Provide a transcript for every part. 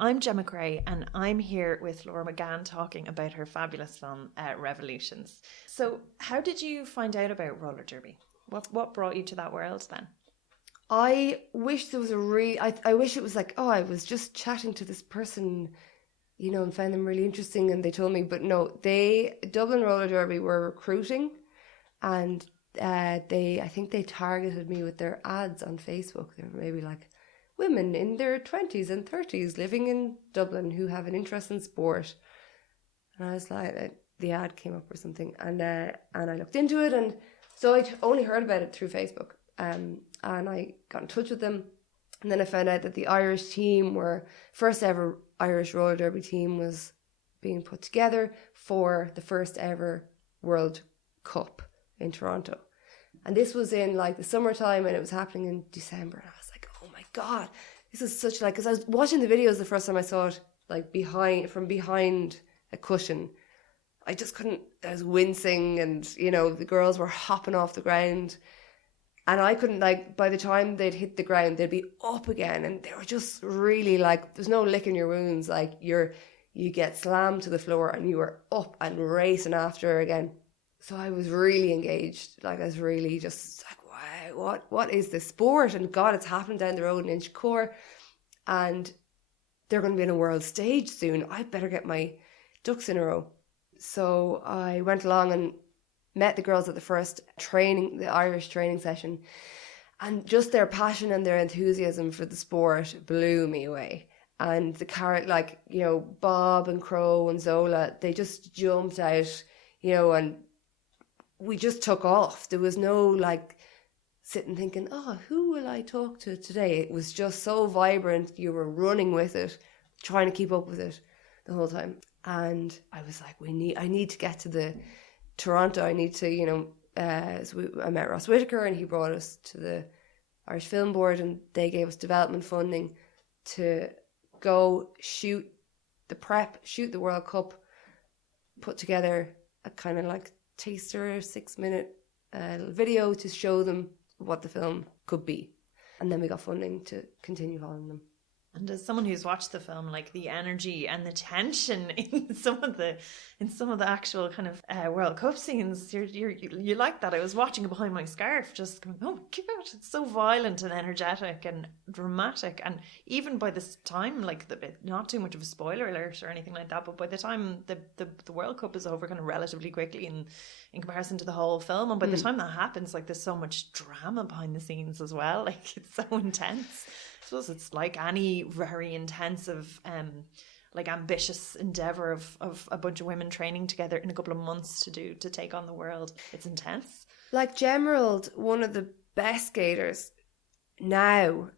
I'm Gemma Creagh and I'm here with Laura McCann talking about her fabulous film, Revolutions. So how did you find out about roller derby? What brought you to that world then? I wish there was I wish it was like, oh, I was just chatting to this person, and found them really interesting and they told me, but no, Dublin Roller Derby were recruiting, and I think they targeted me with their ads on Facebook. They were maybe like women in their 20s and 30s living in Dublin who have an interest in sport. And I was like, the ad came up or something, and I looked into it, and so I only heard about it through Facebook. And I got in touch with them, and then I found out that the Irish team first ever Irish roller derby team was being put together for the first ever World Cup in Toronto. And this was in like the summertime, and it was happening in December. And I was like, oh my God, this is such because I was watching the videos the first time I saw it, like from behind a cushion. I just couldn't, I was wincing, and the girls were hopping off the ground. And I couldn't, by the time they'd hit the ground, they'd be up again. And they were just really there's no licking your wounds. You get slammed to the floor and you were up and racing after again. So I was really engaged. I was really just wow, what is this sport? And God, it's happening down the road in Inchicore. And they're going to be on a world stage soon. I better get my ducks in a row. So I went along and met the girls at the first the Irish training session, and just their passion and their enthusiasm for the sport blew me away. And the Bob and Crow and Zola, they just jumped out, and we just took off. There was no sitting thinking, oh, who will I talk to today? It was just so vibrant. You were running with it, trying to keep up with it the whole time. And I was like, I need to get to the Toronto. I need to, so I met Ross Whitaker, and he brought us to the Irish Film Board, and they gave us development funding to go shoot the World Cup, put together a kind of taster 6-minute video to show them what the film could be. And then we got funding to continue following them. And as someone who's watched the film, the energy and the tension in some of the actual kind of World Cup scenes, you like that. I was watching it behind my scarf, just going, oh God, it's so violent and energetic and dramatic. And even by this time, not too much of a spoiler alert or anything like that, but by the time the World Cup is over, kind of relatively quickly in comparison to the whole film, and by the time that happens, there's so much drama behind the scenes as well. It's so intense. I suppose it's like any very intensive, ambitious endeavour of a bunch of women training together in a couple of months to take on the world. It's intense. Gemerald, one of the best skaters now,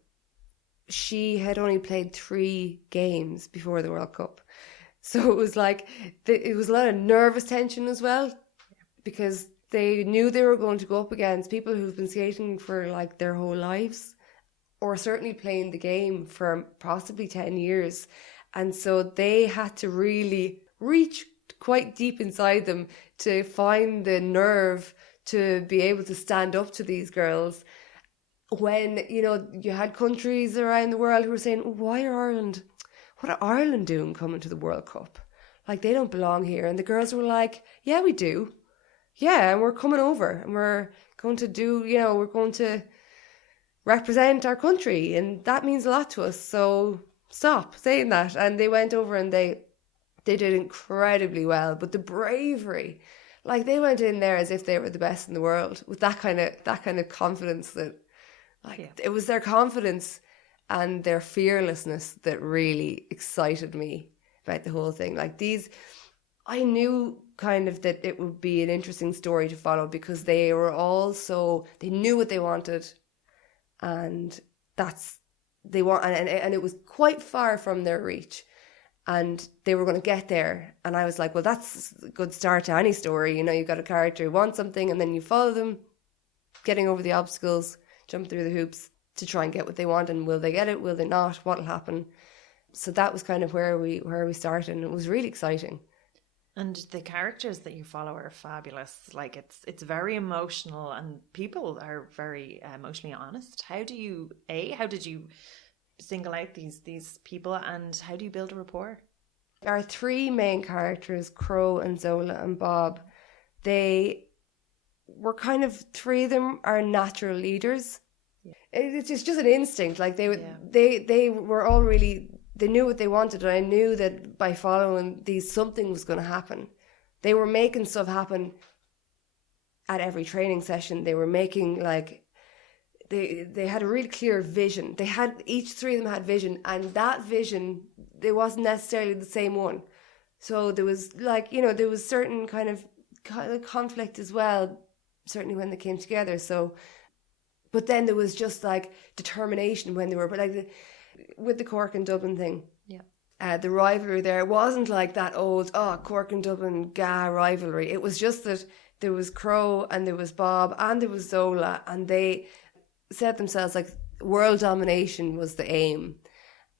she had only played 3 games before the World Cup. So it was it was a lot of nervous tension as well, because they knew they were going to go up against people who've been skating for their whole lives, or certainly playing the game for possibly 10 years. And so they had to really reach quite deep inside them to find the nerve to be able to stand up to these girls. When, you had countries around the world who were saying, what are Ireland doing coming to the World Cup? They don't belong here. And the girls were like, yeah, we do. Yeah, and we're coming over, and we're going to we're going to represent our country, and that means a lot to us, so stop saying that. And they went over and they did incredibly well. But the bravery, they went in there as if they were the best in the world, with that kind of confidence that It was their confidence and their fearlessness that really excited me about the whole thing. I knew kind of that it would be an interesting story to follow, because they were all they knew what they wanted. And and it was quite far from their reach, and they were going to get there. And I was like, well, that's a good start to any story. You've got a character who wants something, and then you follow them getting over the obstacles, jump through the hoops to try and get what they want. And will they get it? Will they not? What'll happen? So that was kind of where we started, and it was really exciting. And the characters that you follow are fabulous. It's very emotional, and people are very emotionally honest. How did you single out these people, and how do you build a rapport? Our three main characters, Crow and Zola and Bob, they were kind of, three of them are natural leaders. Yeah. It's just an instinct. Like they were all really, they knew what they wanted, and I knew that by following these, something was going to happen. They were making stuff happen at every training session. They were making like, they had a really clear vision. They had, each three of them had vision, and that vision, it wasn't necessarily the same one. So there was like, you know, there was certain kind of conflict as well, certainly when they came together. So, but then there was just like determination when they were, but like with the Cork and Dublin thing. Yeah. The rivalry there wasn't like that old, Cork and Dublin rivalry. It was just that there was Crow and there was Bob and there was Zola, and they said themselves like world domination was the aim,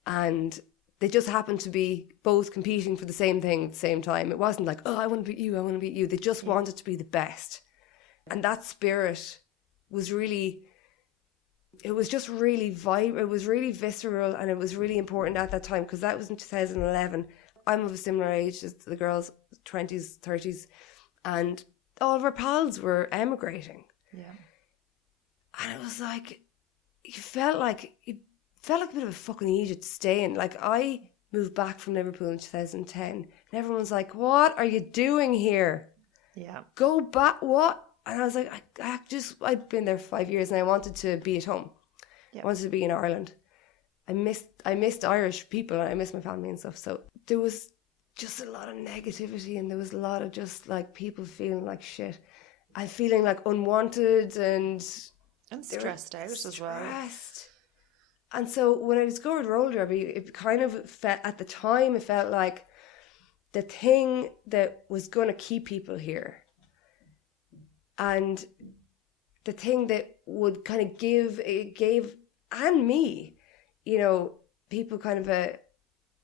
and they just happened to be both competing for the same thing at the same time. It wasn't like, I want to beat you, I want to beat you. They just wanted to be the best, and that spirit was really, it was just really vibrant. It was really visceral, and it was really important at that time, because that was in 2011. I'm of a similar age as the girls, 20s, 30s, and all of our pals were emigrating. Yeah. And it was like, you felt like a bit of a fucking Egypt to stay in. Like, I moved back from Liverpool in 2010, and everyone was like, what are you doing here? Yeah. Go back, what? And I was like, I'd been there for 5 years, and I wanted to be at home. Yeah. I wanted to be in Ireland. I missed Irish people, and I missed my family and stuff. So there was just a lot of negativity, and there was a lot of just like people feeling like shit. I feeling like unwanted and stressed out as well. And so when I discovered roller derby, it kind of felt, at the time, it felt like the thing that was going to keep people here, and the thing that would kind of gave and me, you know, people kind of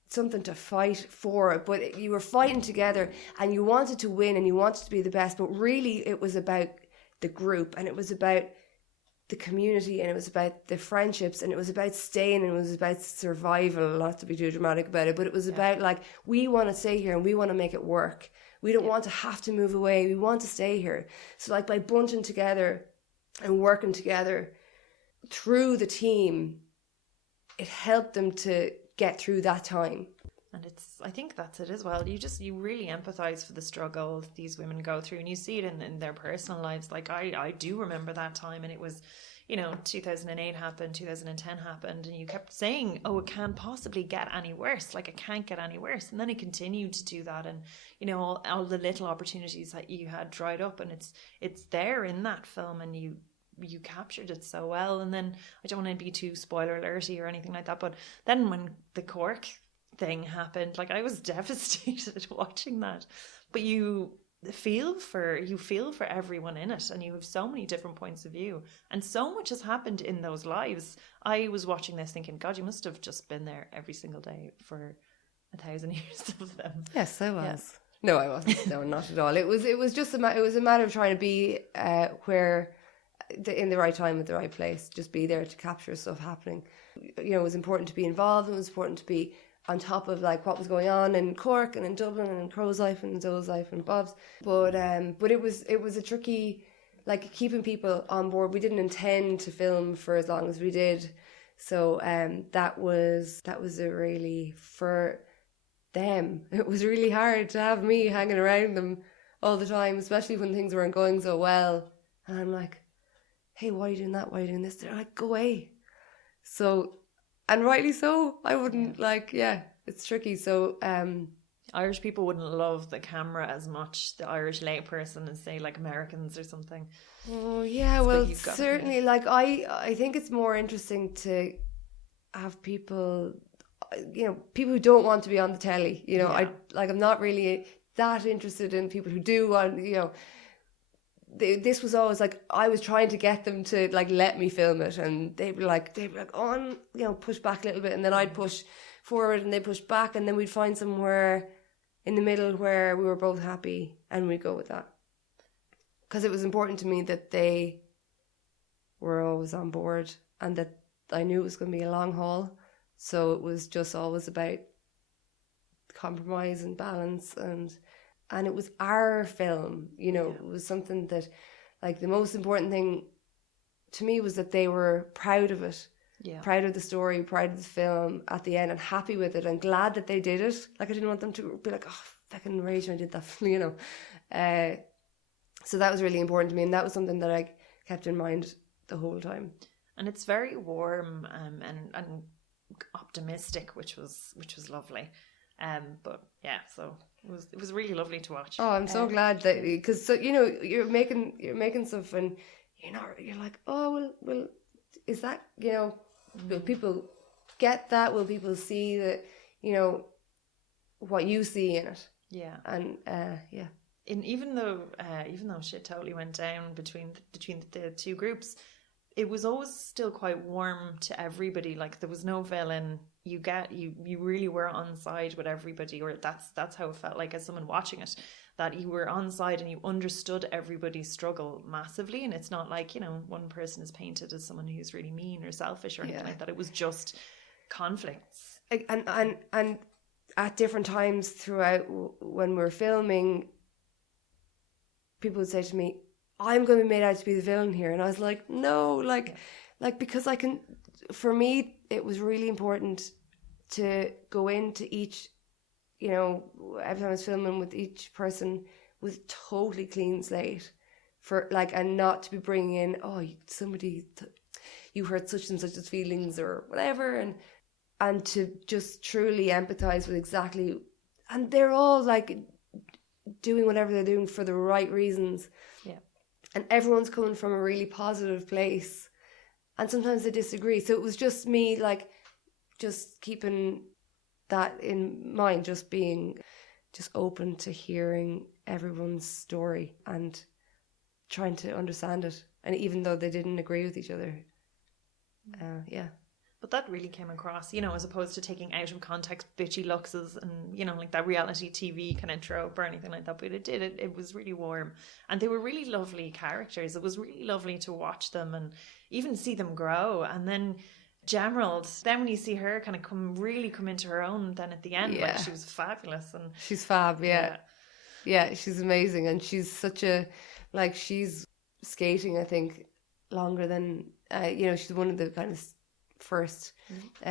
something to fight for. But you were fighting together, and you wanted to win, and you wanted to be the best. But really, it was about the group, and it was about the community, and it was about the friendships, and it was about staying, and it was about survival. Not to be too dramatic about it, but it was about like, we want to stay here and we want to make it work. We don't want to have to move away. We want to stay here. So like, by bunching together and working together through the team, it helped them to get through that time. And I think that's it as well. You really empathise for the struggle these women go through, and you see it in their personal lives. Like I do remember that time, and it was, 2008 happened, 2010 happened, and you kept saying, it can't possibly get any worse. Like, it can't get any worse. And then it continued to do that, and all the little opportunities that you had dried up, and it's there in that film, and you captured it so well. And then, I don't want to be too spoiler alerty or anything like that, but then when the Cork thing happened, like, I was devastated watching that. But you feel for everyone in it, and you have so many different points of view, and so much has happened in those lives. I was watching this thinking, God, you must have just been there every single day for 1,000 years of them. Yes, I was. Yes. No, I wasn't. No, not at all. It was just a matter of trying to be in the right time at the right place. Just be there to capture stuff happening. It was important to be involved. It was important to be on top of like what was going on in Cork and in Dublin and in Crow's life and Zola's life and Bob's. But it was a tricky, like, keeping people on board. We didn't intend to film for as long as we did, so that was a really, for them, it was really hard to have me hanging around them all the time, especially when things weren't going so well. And I'm like, hey, why are you doing that? Why are you doing this? They're like, go away. So, and rightly so. I wouldn't it's tricky. So Irish people wouldn't love the camera as much, the Irish layperson, as say like Americans or something. Oh yeah, well certainly. Like I think it's more interesting to have people, people who don't want to be on the telly. I'm not really that interested in people who do want. This was always like, I was trying to get them to like let me film it, and they'd be like, push back a little bit, and then I'd push forward and they push back, and then we'd find somewhere in the middle where we were both happy, and we'd go with that, because it was important to me that they were always on board, and that I knew it was going to be a long haul, So it was just always about compromise and balance, and it was our film, you know. It was something that, like, the most important thing to me was that they were proud of it, proud of the story, proud of the film at the end, and happy with it, and glad that they did it. Like, I didn't want them to be like, oh, fucking rage when I did that, you know. So that was really important to me, and that was something that I kept in mind the whole time. And it's very warm and optimistic, which was lovely. But yeah, so it was really lovely to watch. Oh, I'm so glad that, because, so, you know, you're making stuff, and you're like, oh, well, is that, you know, will people get that? Will people see that, you know, what you see in it? Yeah. And yeah. And even though shit totally went down between the two groups, it was always still quite warm to everybody. Like, there was no villain. You really were on side with everybody, or that's how it felt like as someone watching it, that you were on side and you understood everybody's struggle massively. And it's not like, you know, one person is painted as someone who's really mean or selfish or anything like that. It was just conflicts. And at different times throughout when we're filming, people would say to me, I'm going to be made out to be the villain here. And I was like, no, like because for me, it was really important to go into each, you know, every time I was filming with each person with totally clean slate, for like, and not to be bringing in, oh, you hurt such and such's feelings or whatever. And to just truly empathize with exactly, and they're all like doing whatever they're doing for the right reasons. Yeah. And everyone's coming from a really positive place. And sometimes they disagree. So it was just me, like, just keeping that in mind, just being just open to hearing everyone's story and trying to understand it. And even though they didn't agree with each other. Yeah. But that really came across, you know, as opposed to taking out of context bitchy luxes and, you know, like that reality TV kind of trope or anything like that. But it was really warm. And they were really lovely characters. It was really lovely to watch them and even see them grow. And then Gemerald, then when you see her kind of come into her own then at the end, like, she was fabulous. And she's fab, yeah. Yeah, she's amazing. And she's such a, like, she's skating, I think, longer than, you know, she's one of the kind of first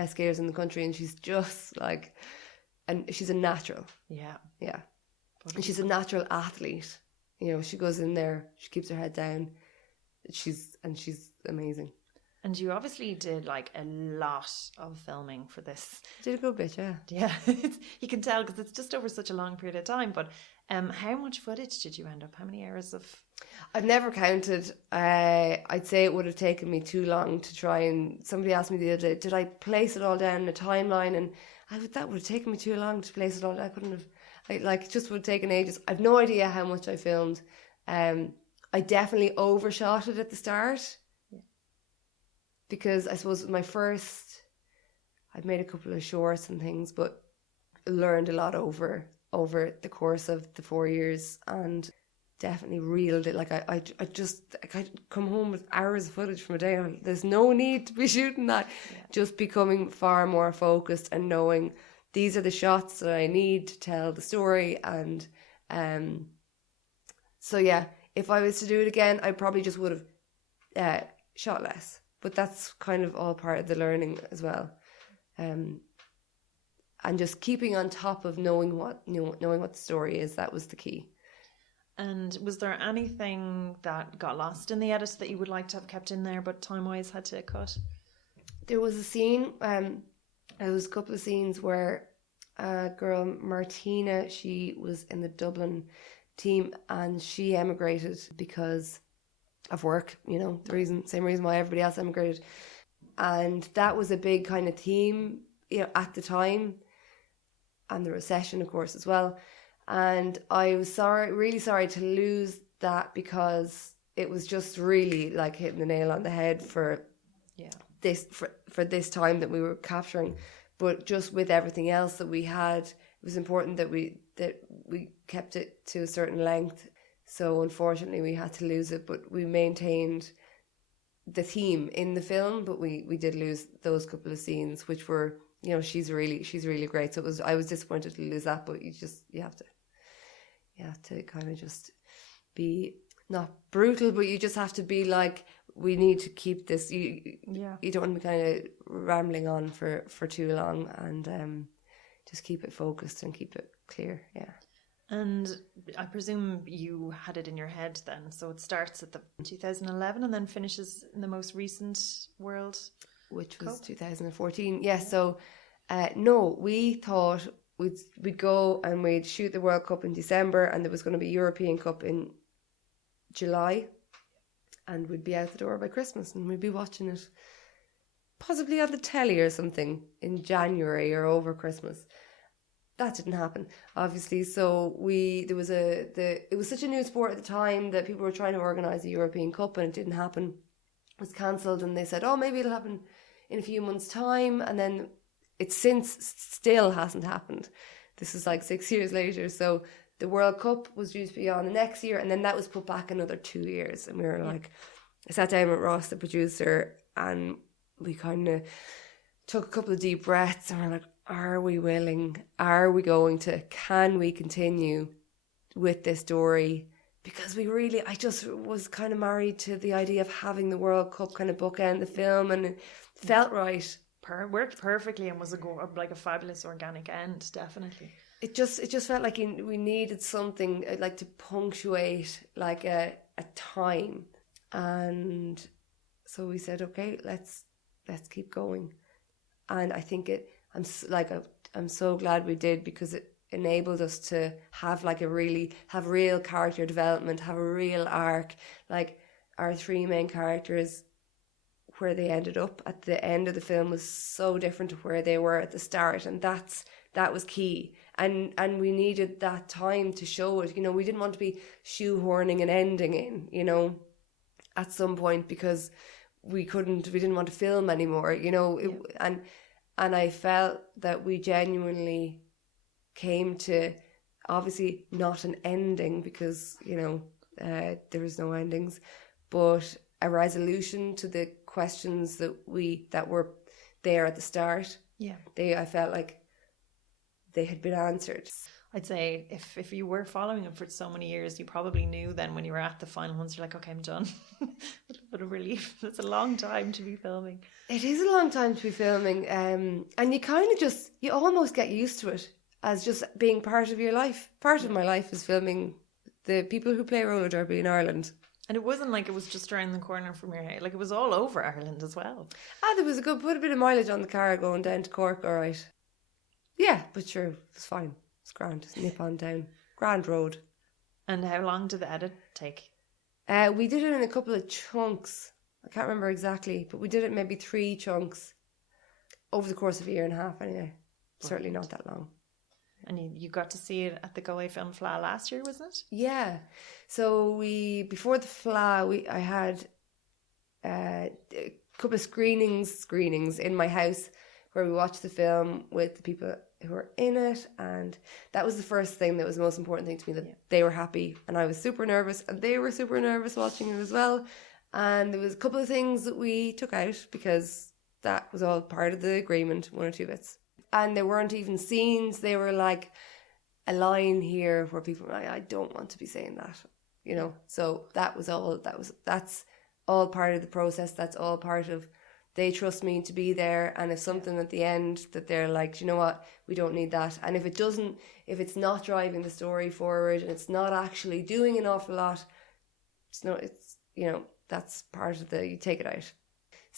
skaters in the country, and she's just like, and she's a natural. Yeah. And she's a natural athlete. You know, she goes in there, she keeps her head down. She's amazing. And you obviously did like a lot of filming for this. Did a good bit, yeah. Yeah, you can tell because it's just over such a long period of time. But how much footage did you end up? How many hours of? I've never counted. I'd say it would have taken me too long to try and. Somebody asked me the other day, did I place it all down in a timeline? And that would have taken me too long to place it all. I couldn't have. It just would have taken ages. I've no idea how much I filmed. I definitely overshot it at the start. Because I suppose my first, I'd made a couple of shorts and things, but learned a lot over the course of the 4 years, and definitely reeled it. Like I'd come home with hours of footage from a day. There's no need to be shooting that. Yeah. Just becoming far more focused and knowing these are the shots that I need to tell the story. And so yeah, if I was to do it again, I probably just would have shot less. But that's kind of all part of the learning as well, and just keeping on top of knowing what the story is. That was the key. And was there anything that got lost in the edit that you would like to have kept in there, but time-wise had to cut? There was a scene. There was a couple of scenes where a girl, Martina, she was in the Dublin team, and she emigrated because of work, you know, same reason why everybody else emigrated. And that was a big kind of theme, you know, at the time, and the recession, of course, as well. And I was really sorry to lose that, because it was just really like hitting the nail on the head for this time that we were capturing. But just with everything else that we had, it was important that we kept it to a certain length. So unfortunately we had to lose it, but we maintained the theme in the film, but we did lose those couple of scenes, which were you know, she's really great. So I was disappointed to lose that, but you have to kind of just be not brutal, but you just have to be like, we need to keep this. You don't want to be kind of rambling on for too long, and just keep it focused and keep it clear. Yeah. And I presume you had it in your head then. So it starts at the 2011 and then finishes in the most recent World Which was Cup? 2014. Yeah, so no, we thought we'd go and we'd shoot the World Cup in December, and there was going to be European Cup in July, and we'd be out the door by Christmas, and we'd be watching it possibly on the telly or something in January or over Christmas. That didn't happen, obviously. So it was such a new sport at the time that people were trying to organise a European Cup, and it didn't happen. It was cancelled, and they said, oh, maybe it'll happen in a few months' time, and then it since still hasn't happened. This is like 6 years later. So the World Cup was due to be on the next year, and then that was put back another 2 years. And we were like, I sat down with Ross, the producer, and we kind of took a couple of deep breaths, and we're like, are we willing? Are we going to? Can we continue with this story? Because I just was kind of married to the idea of having the World Cup kind of bookend the film, and it felt right. Worked perfectly and was like a fabulous organic end, definitely. It just felt like we needed something like to punctuate like a time, and so we said, okay, let's keep going. And I think I'm so glad we did, because it enabled us to have real character development, have a real arc. Like our three main characters, where they ended up at the end of the film was so different to where they were at the start, and that was key. And we needed that time to show it. You know, we didn't want to be shoehorning an ending in, you know, at some point, because we didn't want to film anymore, you know. And I felt that we genuinely came to, obviously not an ending, because, you know, there was no endings, but a resolution to the questions that were there at the start. Yeah. I felt like they had been answered. I'd say if you were following it for so many years, you probably knew then when you were at the final ones, you're like, okay, I'm done. A little bit of relief. It's a long time to be filming. It is a long time to be filming, and you kind of you almost get used to it as just being part of your life. Part of my life is filming the people who play roller derby in Ireland. And it wasn't like it was just around the corner from your house. Like, it was all over Ireland as well. There was put a bit of mileage on the car going down to Cork, all right. Yeah, but sure, it was fine. It's grand. Just nip on down. Grand road. And how long did the edit take? We did it in a couple of chunks. I can't remember exactly, but we did it maybe 3 chunks over the course of a year and a half anyway. Certainly not that long. And you got to see it at the Galway Film Fleadh last year, wasn't it? Yeah. So before the Fleadh, I had a couple of screenings in my house where we watched the film with the people who were in it, and that was the first thing that was the most important thing to me, that they were happy, and I was super nervous, and they were super nervous watching it as well. And there was a couple of things that we took out because that was all part of the agreement, 1 or 2 bits. And there weren't even scenes. They were like a line here where people were like, I don't want to be saying that, you know. So that's all part of the process. That's all part of, they trust me to be there. And if something at the end that they're like, you know what, we don't need that. And if it's not driving the story forward and it's not actually doing an awful lot, you know, that's part of you take it out.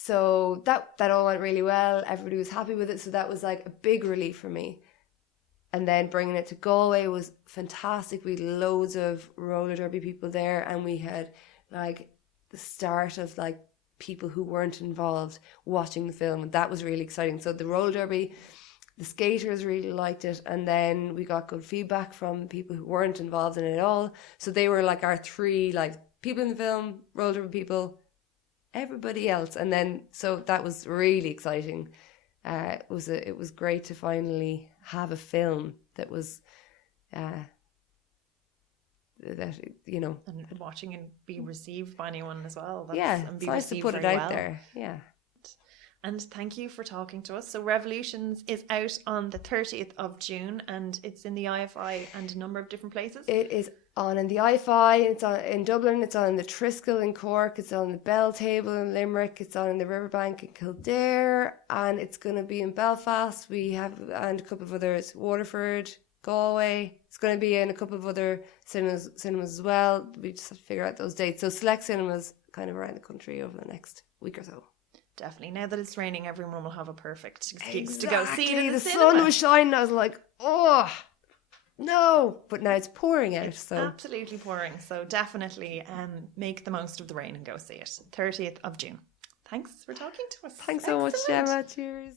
So that all went really well. Everybody was happy with it. So that was like a big relief for me. And then bringing it to Galway was fantastic. We had loads of roller derby people there, and we had like the start of like people who weren't involved watching the film, and that was really exciting. So the roller derby, the skaters really liked it, and then we got good feedback from people who weren't involved in it at all. So they were like our 3 like people in the film, roller derby people, everybody else. And then so that was really exciting. It was great to finally have a film that was that, you know, and watching it be received by anyone as well. It's nice to put it out there. Yeah. And thank you for talking to us. So Revolutions is out on the 30th of June and it's in the IFI and a number of different places. It is on in the IFI, it's on in Dublin, it's on in the Triskel in Cork, it's on the Bell Table in Limerick, it's on in the Riverbank in Kildare, and it's going to be in Belfast. We have, and a couple of others, Waterford, Galway. It's going to be in a couple of other cinemas as well. We just have to figure out those dates. So select cinemas kind of around the country over the next week or so. Definitely. Now that it's raining, everyone will have a perfect excuse to go see it in the cinema. sun was shining. I was like, oh, no. But now it's pouring out. It's so absolutely pouring. So definitely make the most of the rain and go see it. 30th of June. Thanks for talking to us. Thanks so much, Excellent. Gemma. Cheers.